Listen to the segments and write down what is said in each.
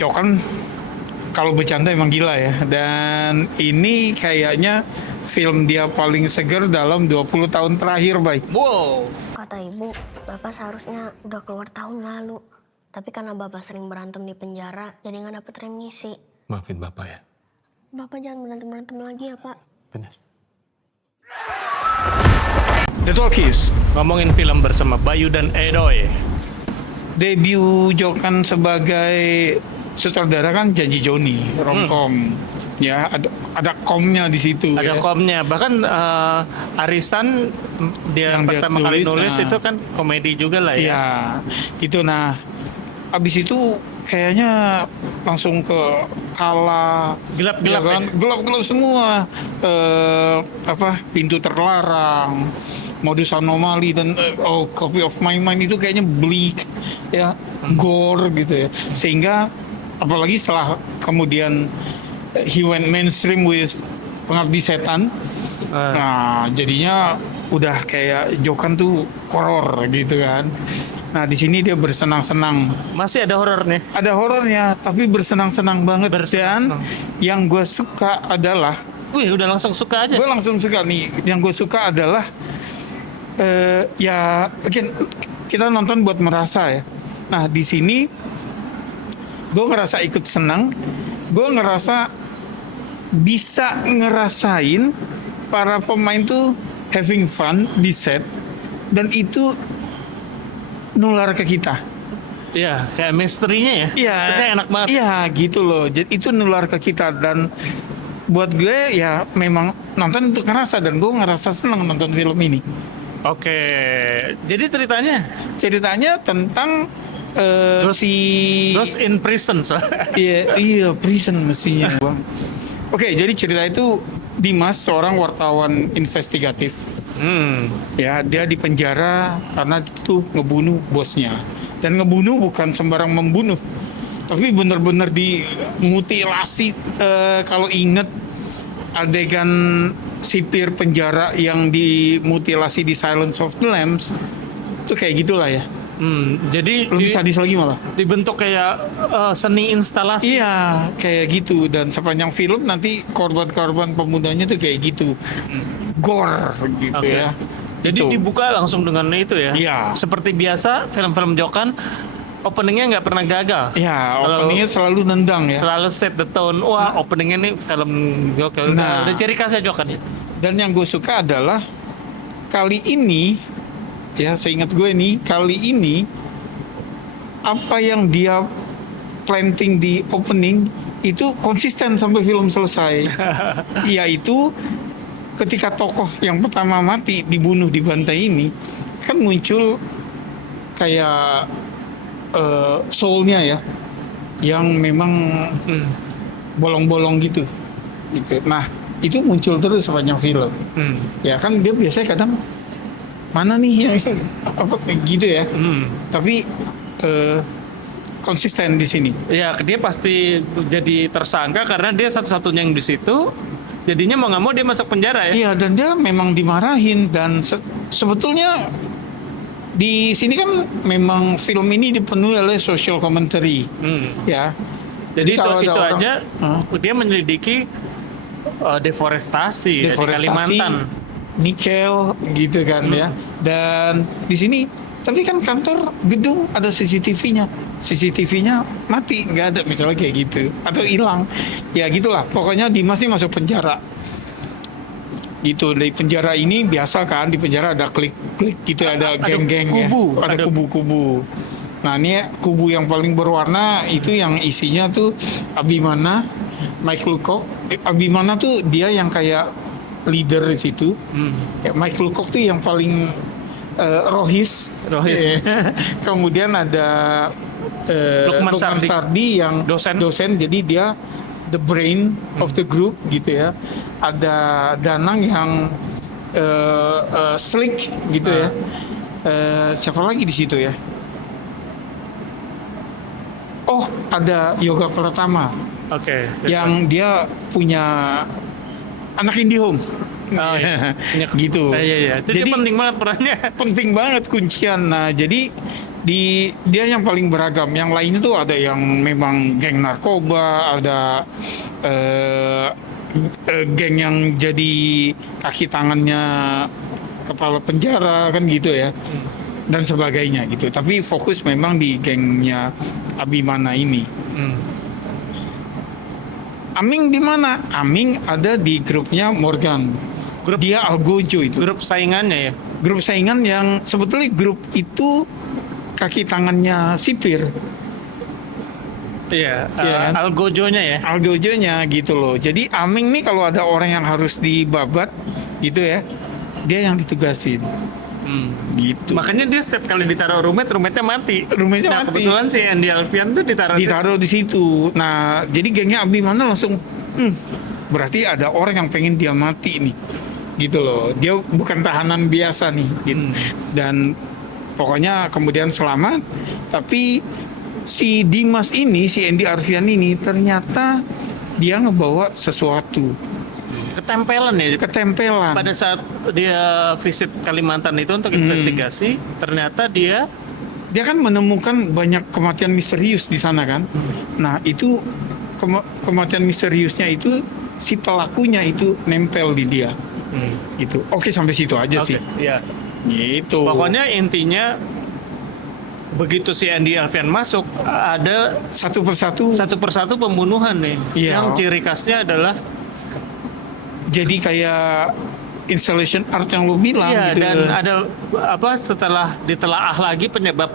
Jokan kalau bercanda emang gila ya. Dan ini kayaknya film dia paling seger dalam 20 tahun terakhir, Bay. Wow. Kata ibu, bapak seharusnya udah keluar tahun lalu. Tapi karena bapak sering berantem di penjara, jadi nggak dapet remisi. Maafin Bapak ya. Bapak jangan berantem-berantem lagi ya, Pak. Benar. The Talkies. Ngomongin film bersama Bayu dan Edoy. Debut Jokan sebagai sutradara kan Janji Joni, romcom. Ya, ada komnya di situ. Ada ya. komnya. Bahkan Arisan dia Yang dia pertama kali tulis, nulis nah. itu kan komedi juga lah ya. Iya, gitu. Nah, abis itu kayaknya langsung ke Kala, Gelap-gelap ya kan? ya? Gelap-gelap semua. Pintu Terlarang, Modus Anomali dan Copy of My Mind itu kayaknya bleak, ya, gore gitu ya. Sehingga apalagi setelah kemudian he went mainstream with Pengabdi Setan. Nah, jadinya udah kayak Jokan tuh horor gitu kan. Nah, di sini dia bersenang-senang. Masih ada horornya. Ada horornya, tapi bersenang-senang banget. Bersenang-senang. Dan yang gue suka adalah, Wih, udah langsung suka aja. gue langsung suka nih. Yang gue suka adalah, again, kita nonton buat merasa ya. Nah, di sini gue ngerasa ikut senang. Gue ngerasa bisa ngerasain para pemain tuh having fun di set. Dan itu nular ke kita. Iya, kayak misterinya ya. Iya, Itu enak banget. Iya, gitu loh. Jadi itu nular ke kita dan buat gue ya memang nonton untuk ngerasa dan gue ngerasa senang nonton film ini. Oke. Jadi ceritanya tentang Ghost in Prison. iya prison mestinya bang. Oke, jadi cerita itu Dimas seorang wartawan investigatif. Ya, dia di penjara karena itu ngebunuh bosnya. Dan ngebunuh bukan sembarang membunuh, tapi benar-benar dimutilasi. Kalau inget adegan sipir penjara yang dimutilasi di Silence of the Lambs, itu kayak gitulah ya. Jadi Lebih sadis lagi malah. dibentuk kayak seni instalasi. Iya, kayak gitu. Dan sepanjang film nanti korban-korban pembunuhannya tuh kayak gitu. Gore gitu Oke. ya. Jadi Gitu. dibuka langsung dengan itu ya. Iya. Seperti biasa film-film Jokan openingnya nggak pernah gagal. Ya, Kalau openingnya selalu nendang ya. selalu set the tone. Wah, openingnya nih film gokil. Nah. Ada ciri khasnya Jokan ya. Dan yang gue suka adalah kali ini, ya seingat gue nih, kali ini apa yang dia planting di opening itu konsisten sampai film selesai. Yaitu ketika tokoh yang pertama mati dibunuh di bantai ini kan muncul kayak soulnya ya, yang memang bolong-bolong gitu. Nah, itu muncul terus sepanjang film. Ya kan dia biasanya kadang mana nih yang apa gitu ya. Tapi konsisten di sini. Ya, dia pasti jadi tersangka karena dia satu-satunya yang di situ. Jadinya mau nggak mau dia masuk penjara ya. Iya, dan dia memang dimarahin dan sebetulnya di sini kan memang film ini dipenuhi oleh social commentary. Ya. Jadi kalau ada itu orang- aja dia menyelidiki deforestasi, di Kalimantan. nikel gitu kan ya. Dan di sini tapi kan kantor gedung ada CCTV-nya. CCTV-nya mati, nggak ada misalnya kayak gitu atau hilang. Ya gitulah. Pokoknya Dimas ini masuk penjara. Gitu, dari penjara ini biasa kan, di penjara ada klik-klik gitu, ada geng-geng ya. kubu. Ada kubu-kubu. Nah, ini kubu yang paling berwarna itu yang isinya tuh Abimana, Mike Lucock. Abimana tuh dia yang kayak leader di situ. Ya, Mike Lucock tuh yang paling rohis. Kemudian ada Lukman Lukman Sardi. Sardi yang Dosen. jadi dia the brain of the group gitu ya. Ada Danang yang slick gitu ya. Siapa lagi di situ ya? Oh, ada Yoga Pratama Oke. yang dia punya anak IndiHome. Oh, iya. Gitu. Iya. Itu dia Jadi penting banget perannya. penting banget kuncian. Nah, jadi dia yang paling beragam. Yang lainnya tuh ada yang memang geng narkoba, ada geng yang jadi kaki tangannya kepala penjara kan gitu ya, dan sebagainya gitu. Tapi fokus memang di gengnya Abimana ini. Aming di mana? Aming ada di grupnya Morgan. Dia Algojo itu. Grup saingannya ya. Grup saingan yang sebetulnya grup itu kaki tangannya sipir. Iya, Iya. Algojonya ya. Algojonya gitu loh. Jadi Aming nih kalau ada orang yang harus dibabat gitu ya, dia yang ditugasin. Gitu. Makanya dia setiap kali ditaruh roommate-nya mati. Roommate-nya Nah, mati. kebetulan si Andy Alfian tuh Ditaruh di situ. Nah, jadi gengnya Abimana langsung, berarti ada orang yang pengen dia mati nih, gitu loh. Dia bukan tahanan biasa nih, gitu. Dan pokoknya kemudian selamat. Tapi si Dimas ini, si Andy Arfian ini ternyata dia ngebawa sesuatu, ketempelan ya. ketempelan. Pada saat dia visit Kalimantan itu untuk investigasi, ternyata dia Dia kan menemukan banyak kematian misterius di sana kan. Nah itu kematian misteriusnya itu si pelakunya itu nempel di dia. Gitu. Oke sampai situ aja sih. ya. Gitu. Pokoknya intinya begitu si Andy Alfian masuk, ada Satu persatu satu persatu pembunuhan nih. Iya. Yang ciri khasnya adalah jadi kayak installation art yang lu bilang iya, gitu. dan ada apa setelah ditelaah lagi penyebab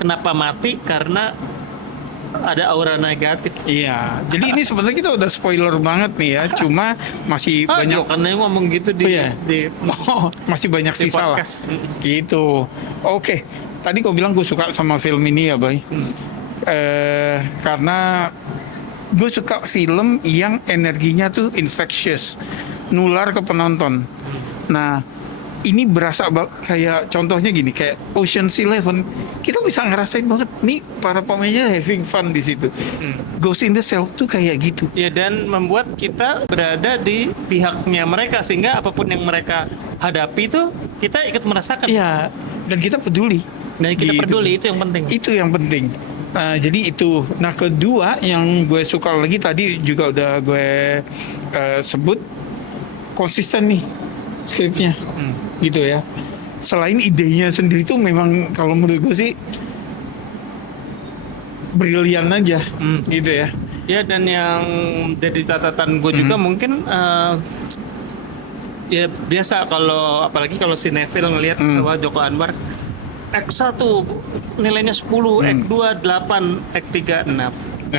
kenapa mati, karena ada aura negatif. Iya. Jadi ini sebenarnya kita udah spoiler banget nih ya. Cuma masih banyak. Karena ngomong gitu di, Oh, iya. Masih banyak di sisa lah. podcast. Gitu. Oke. Tadi kau bilang gue suka sama film ini ya, Bay. Karena gue suka film yang energinya tuh infectious, nular ke penonton. Nah, ini berasa kayak contohnya gini, kayak Ocean's Eleven. Kita bisa ngerasain banget nih para pemainnya having fun di situ. Ghost in the Shell tuh kayak gitu. Ya, dan membuat kita berada di pihaknya mereka, sehingga apapun yang mereka hadapi itu kita ikut merasakan. Iya. Dan kita peduli. Dan kita Gitu. peduli, itu yang penting. Itu yang penting. Nah, jadi itu. Nah, kedua yang gue suka lagi tadi juga udah gue sebut, konsisten nih skripnya. Gitu ya. Selain idenya sendiri tuh memang kalau menurut gue sih brilian aja. Gitu ya. Ya, dan yang jadi catatan gue juga mungkin ya biasa kalau apalagi kalau sinetron ngelihat bahwa Joko Anwar X1 nilainya 10, X2 8, X3 6.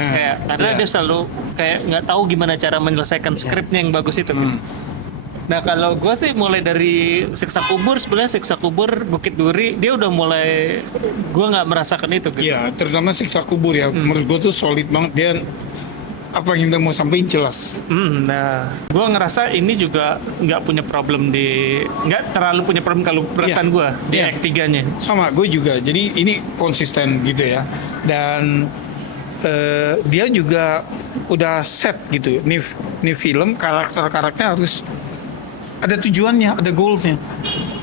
Karena dia selalu kayak nggak tahu gimana cara menyelesaikan skripnya yang bagus itu. Nah, kalau gue sih mulai dari Siksa Kubur, sebenarnya Siksa Kubur Bukit Duri dia udah mulai, gue nggak merasakan itu gitu. Iya, terutama Siksa Kubur ya. Menurut gue tuh solid banget. Dia apa yang dia mau sampaikan jelas. Nah, gue ngerasa ini juga nggak punya problem nggak terlalu punya problem kalau perasaan gue di Iya. Act 3-nya. Sama gue juga. Jadi ini konsisten gitu ya. Dan dia juga udah set gitu. Nih film karakternya harus ada tujuannya, ada goalsnya.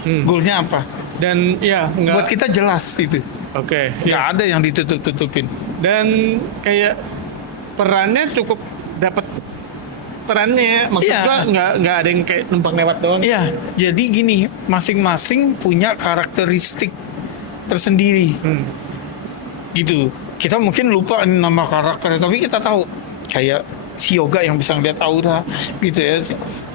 Goalsnya apa? Dan ya nggak. Buat kita jelas itu. Oke. Nggak ada yang ditutup-tutupin. Dan kayak perannya cukup dapat perannya. Maksud Iya. gue nggak ada yang kayak numpang lewat doang. Iya. Jadi gini, masing-masing punya karakteristik tersendiri. Gitu. Kita mungkin lupa nama karakternya, tapi kita tahu kayak si Yoga yang bisa ngeliat aura gitu ya.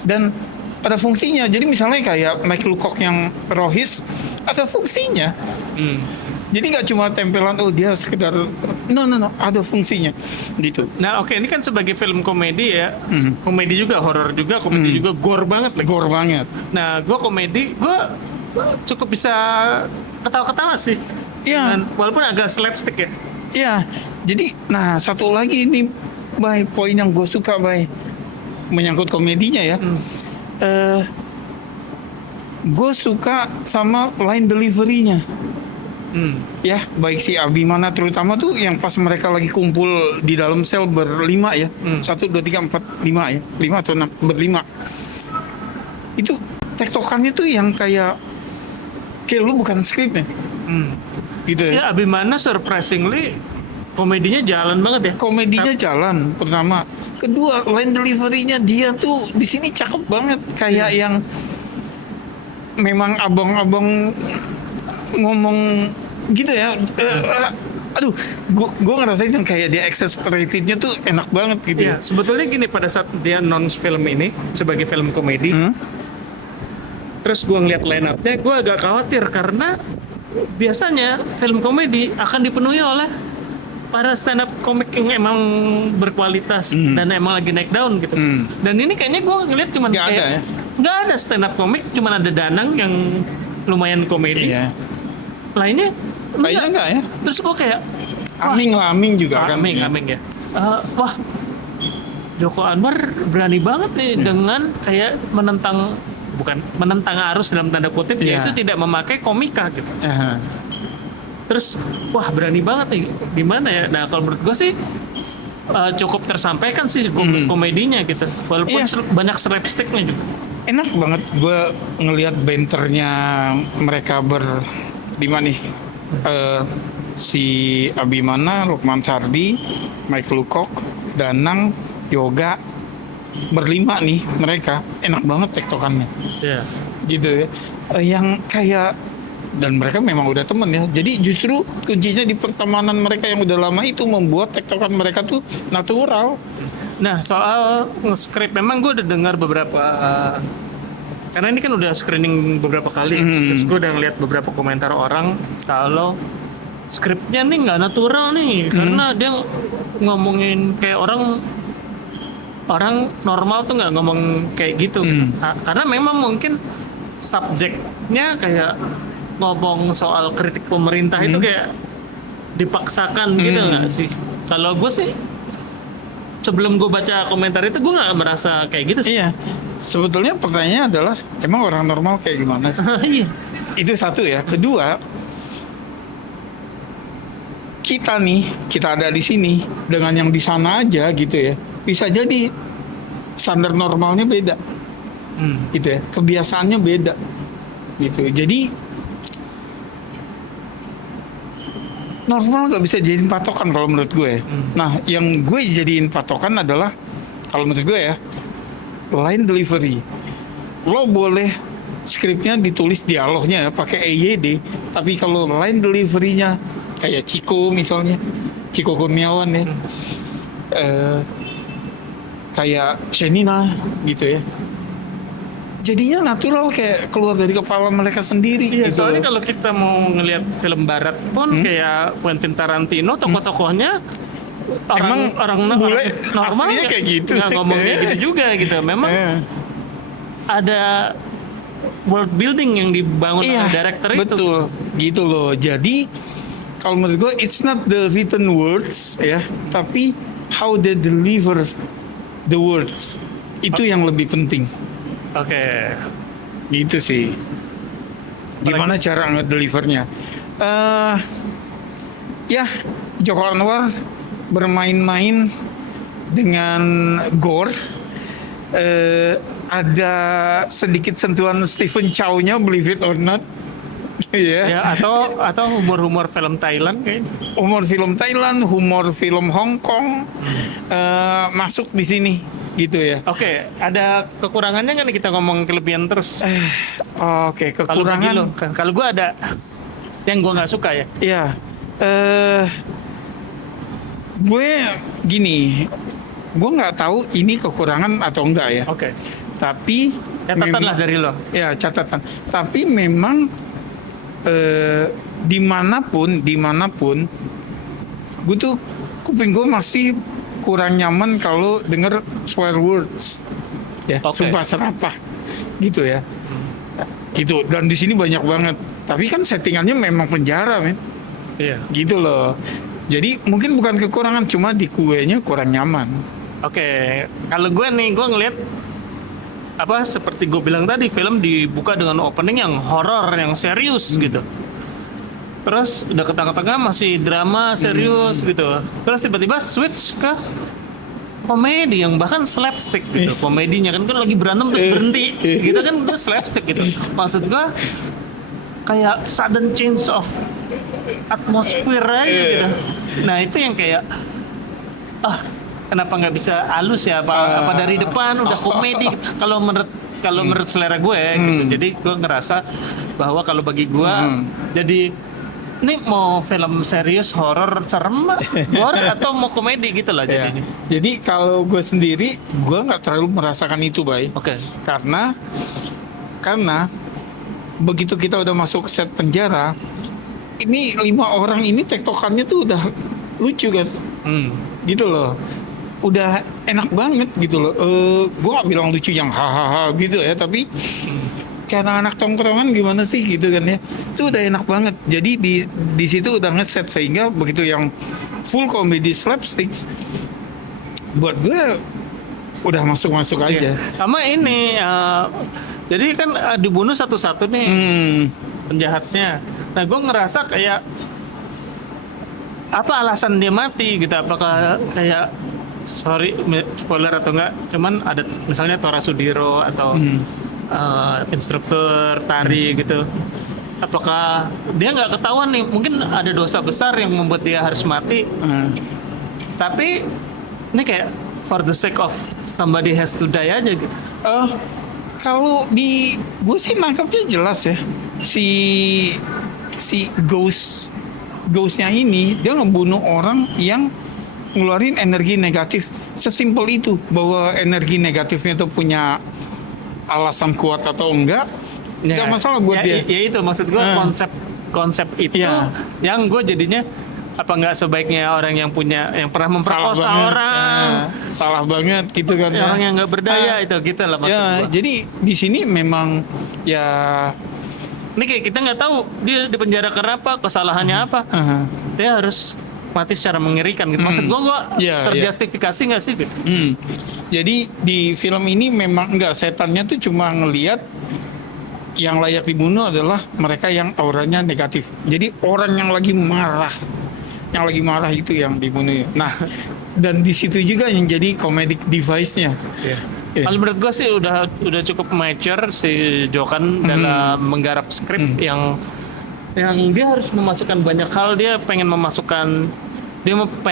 Dan ada fungsinya. Jadi misalnya kayak Mike Lucock yang Rohis ada fungsinya. Jadi nggak cuma tempelan dia sekedar no ada fungsinya gitu. Nah, oke, ini kan sebagai film komedi ya. Komedi juga, horor juga, komedi juga, gore banget lagi. Gore banget. Nah, gue komedi, gue cukup bisa ketawa-ketawa sih. Iya. Dan walaupun agak slapstick ya. Iya. Jadi nah satu lagi ini Bay, poin yang gue suka Bay, menyangkut komedinya ya. Gue suka sama line delivery-nya. Ya, baik si Abimana terutama tuh yang pas mereka lagi kumpul di dalam sel berlima ya. 1, 2, 3, 4, 5 ya. 5 atau 6, berlima. Itu tektokannya tuh yang kayak lu bukan skripnya. gitu ya. Ya Abimana surprisingly komedinya jalan banget ya. Komedinya jalan pertama, kedua line delivery-nya dia tuh di sini cakep banget, kayak yang memang abang-abang ngomong gitu ya. Aduh, gua ngerasain yang kayak dia exasperated-nya tuh enak banget gitu Ya, sebetulnya gini, pada saat dia nons film ini sebagai film komedi, terus gue ngeliat line up-nya, gue agak khawatir karena biasanya film komedi akan dipenuhi oleh para stand up komik yang emang berkualitas dan emang lagi naik daun gitu. Dan ini kayaknya gue ngeliat cuman Nggak kayak ada ya? nggak ada stand up komik, cuman ada Danang yang lumayan komedi. Iya. Lainnya Kayaknya enggak ya? Terus gue kayak Aming juga kan. Aming ya. Wah, Joko Anwar berani banget nih dengan kayak bukan menentang arus dalam tanda kutip, Iya. yaitu tidak memakai komika gitu. Aha. Terus wah berani banget nih, gimana ya? Nah kalau menurut gue sih cukup tersampaikan sih komedinya gitu, walaupun Iya. banyak slapsticknya juga. Enak banget gue ngelihat banternya mereka lima nih. Si Abimana, Lukman Sardi, Mike Lukok, Danang, Yoga, berlima nih mereka, enak banget tektokannya Iya. gitu ya. Yang kayak, dan mereka memang udah temen ya, jadi justru kuncinya di pertemanan mereka yang udah lama itu membuat tektokan mereka tuh natural. Nah soal nge-script, memang gue udah dengar beberapa karena ini kan udah screening beberapa kali, terus gue udah ngeliat beberapa komentar orang kalau skripnya nih nggak natural nih, karena dia ngomongin kayak orang normal tuh nggak ngomong kayak gitu. Karena memang mungkin subjeknya kayak ngomong soal kritik pemerintah itu kayak dipaksakan gitu nggak sih? Kalau gue sih sebelum gue baca komentar itu gue nggak merasa kayak gitu sih. Iya, sebetulnya pertanyaannya adalah emang orang normal kayak gimana sih? Iya. Itu satu ya. Kedua, kita ada di sini dengan yang di sana aja gitu ya, bisa jadi standar normalnya beda, gitu ya, kebiasaannya beda, gitu. Jadi normal nggak bisa jadiin patokan kalau menurut gue. Nah, yang gue jadiin patokan adalah kalau menurut gue ya, line delivery. Lo boleh skripnya ditulis dialognya ya pakai EYD, tapi kalau line delivery-nya kayak Ciko misalnya, Ciko Kurniawan ya, kayak Shenina gitu ya, jadinya natural kayak keluar dari kepala mereka sendiri. Iya, gitu. soalnya kalau kita mau ngelihat film barat pun kayak Quentin Tarantino, tokoh-tokohnya orang bule normal aslinya kayak gitu. nggak ngomong kayak gitu juga gitu. Memang ada world building yang dibangun oleh director itu. Betul, gitu loh. Jadi kalau menurut gue it's not the written words ya, tapi how they deliver the words itu yang lebih penting. Oke. Gitu sih. Gimana cara ngedelivernya? Ya, Joko Anwar bermain-main dengan gore. Ada sedikit sentuhan Stephen Chow-nya, believe it or not. Iya. Ya, atau humor-humor film Thailand kayaknya. Humor film Thailand, humor film Hong Kong masuk di sini gitu ya. Oke, ada kekurangannya nggak nih kita ngomong kelebihan terus? Oke, Kalau bagi kekurangan. lo, kalau gue ada yang gue nggak suka ya. Iya. Gue gini, gue nggak tahu ini kekurangan atau enggak ya. Oke. Tapi Catatan lah dari lo. Ya, catatan. Tapi memang dimanapun, gue tuh kuping gue masih kurang nyaman kalau denger swear words, ya, sumpah serapah, gitu ya, gitu. Dan di sini banyak banget. Tapi kan settingannya memang penjara, men. Iya. Gitu loh. Jadi mungkin bukan kekurangan, cuma di kuenya kurang nyaman. Oke, kalau gue nih, gue ngeliat seperti gue bilang tadi, film dibuka dengan opening yang horor, yang serius gitu. Terus udah ke tengah-tengah masih drama serius gitu. Terus tiba-tiba switch ke komedi yang bahkan slapstick gitu. Komedinya kan lagi berantem terus berhenti gitu kan, terus slapstick gitu. Maksud gue kayak sudden change of atmosfer aja gitu. Nah itu yang kayak kenapa nggak bisa halus ya? Apa dari depan udah komedi? Kalau menurut selera gue gitu. Jadi gue ngerasa bahwa kalau bagi gue jadi ini mau film serius, horor, serem, gore atau mau komedi gitu lah Ya. jadinya. Jadi kalau gue sendiri, gue nggak terlalu merasakan itu, Bay. Oke. Karena begitu kita udah masuk set penjara, ini 5 orang ini tektokannya tuh udah lucu kan, gitu loh. Udah enak banget gitu loh. Gue gak bilang lucu yang hahaha gitu ya, tapi kayak anak-anak tongkrongan gimana sih gitu kan ya. Itu udah enak banget. Jadi di situ udah ngeset sehingga begitu yang full comedy slapsticks buat gue udah masuk aja. Sama ini, jadi kan dibunuh satu-satu nih penjahatnya. Nah gue ngerasa kayak apa alasan dia mati gitu? Apakah kayak sorry spoiler atau enggak? Cuman ada misalnya Tora Sudiro atau instruktur tari gitu. Apakah dia nggak ketahuan nih? Mungkin ada dosa besar yang membuat dia harus mati. Tapi ini kayak for the sake of somebody has to die aja gitu. Kalau gue sih nangkapnya jelas ya, si ghostnya ini dia ngebunuh orang yang ngeluarin energi negatif. Sesimpel itu, bahwa energi negatifnya itu punya alasan kuat atau enggak, nggak masalah buat dia. Ya itu maksud gue konsep itu yang gue jadinya apa nggak sebaiknya orang yang pernah memperkosa orang salah banget gitu kan, orang yang nggak berdaya itu gitu lah maksud gua. Jadi di sini memang ya ini kayak kita nggak tahu dia di penjara karena apa, kesalahannya apa, dia harus mati secara mengerikan gitu. Maksud gua terjustifikasi nggak sih gitu. Jadi di film ini memang enggak, setannya tuh cuma ngelihat yang layak dibunuh adalah mereka yang auranya negatif. Jadi orang yang lagi marah itu yang dibunuh. Nah, dan di situ juga yang jadi comedic device-nya. Kalau menurut gue sih udah cukup mature si Jokan dalam menggarap skrip yang dia harus memasukkan banyak hal. Dia pengen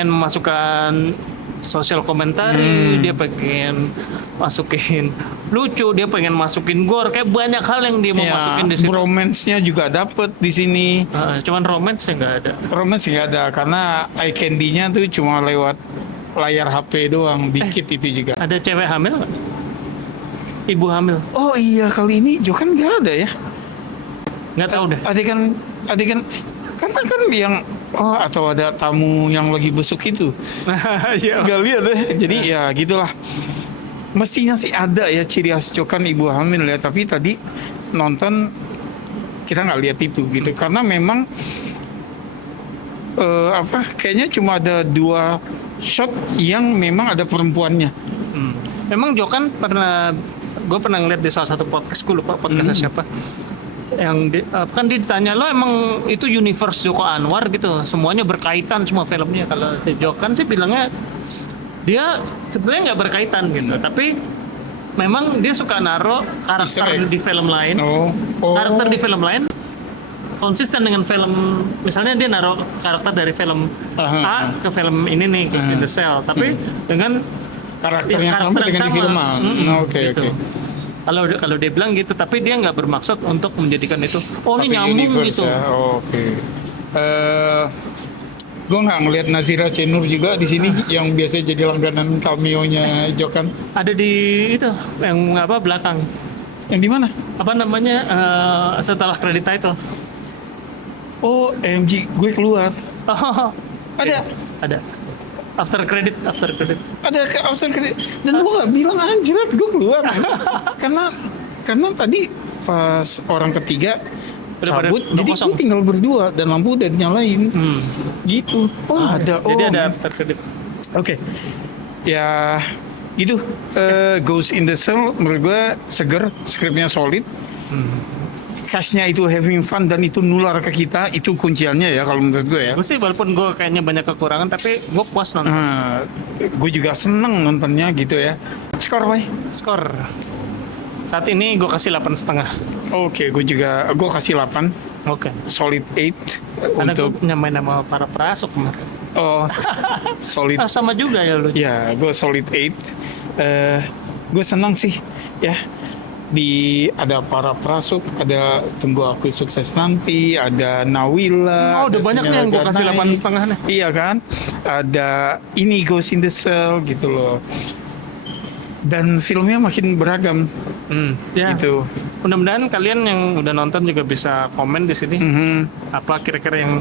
memasukkan sosial komentari, dia pengen masukin lucu, dia pengen masukin gore, kayak banyak hal yang dia mau masukin di situ. Romance-nya juga dapet di sini. Cuman romance nggak ada. Romance nggak ada karena eye candy-nya tuh cuma lewat layar HP doang, dikit itu juga. Ada cewek hamil nggak? Ibu hamil? Oh iya, kali ini Jokan nggak ada ya? Nggak tahu deh. Adegan karena kan yang atau ada tamu yang lagi busuk itu. Nggak lihat deh. Jadi ya gitulah. Mestinya sih ada ya ciri khas Jokan ibu hamil ya, tapi tadi nonton kita nggak lihat itu gitu karena memang kayaknya cuma ada 2 shot yang memang ada perempuannya. Memang Jokan gue pernah ngeliat di salah satu podcast, gue lupa podcastnya siapa, yang kan dia ditanya, lo emang itu universe Joko Anwar gitu, semuanya berkaitan semua filmnya. Kalau si Jokan sih bilangnya dia sebenarnya nggak berkaitan gitu, tapi memang dia suka naro karakter di film lain, karakter di film lain konsisten dengan film, misalnya dia naruh karakter dari film A ke film ini nih, Ghost in the Shell, tapi dengan karakter yang sama dengan di film A. Oke. Kalau dia bilang gitu, tapi dia nggak bermaksud untuk menjadikan itu ini nyambung gitu. Ya. Oke. Gue nggak ngelihat Nazira Cenur juga di sini yang biasa jadi langganan cameo-nya Jokan. Ada di itu yang belakang. Yang di mana? Apa namanya setelah credit title? Oh, MG, gue keluar. Oh, ada. After credit. Ada after credit. Dan gue nggak bilang anjir, gue keluar. karena tadi pas orang ketiga cabut, jadi gue tinggal berdua dan lampu udah dinyalain. Gitu. Ada. Jadi ada after credit. Oke. Ya gitu. Ghost in the Shell menurut gue seger, skripnya solid. Cast-nya itu having fun dan itu nular ke kita, itu kunciannya ya kalau menurut gue ya. Gue sih walaupun gue kayaknya banyak kekurangan, tapi gue puas nonton. Gue juga seneng nontonnya gitu ya. Skor, Bay? Skor saat ini gue kasih 8,5. Oke, gue kasih 8. Oke. Solid 8 Karena gue untuk nyamain nama para perasuk kemarin. solid. Sama juga ya lu. Ya, gue solid 8. Gue senang sih ya, ada para prasuk, ada Tunggu Aku Sukses Nanti, ada Nawila. Oh, udah ada banyak nih yang gue kasih Senyawa 8,5 nih. Iya kan, ada ini Ghost in the Shell gitu loh. Dan filmnya makin beragam Ya. gitu. Mudah-mudahan kalian yang udah nonton juga bisa komen di sini. Apa kira-kira yang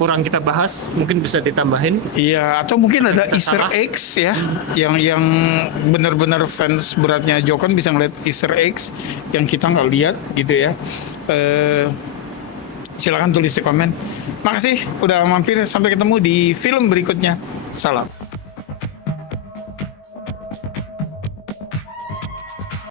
kurang kita bahas, mungkin bisa ditambahin. Iya, atau mungkin ada Kita Easter salah. eggs ya, yang benar-benar fans beratnya Jokon bisa ngeliat Easter eggs yang kita nggak lihat gitu ya. Silakan tulis di komen. Makasih udah mampir, sampai ketemu di film berikutnya. Salam.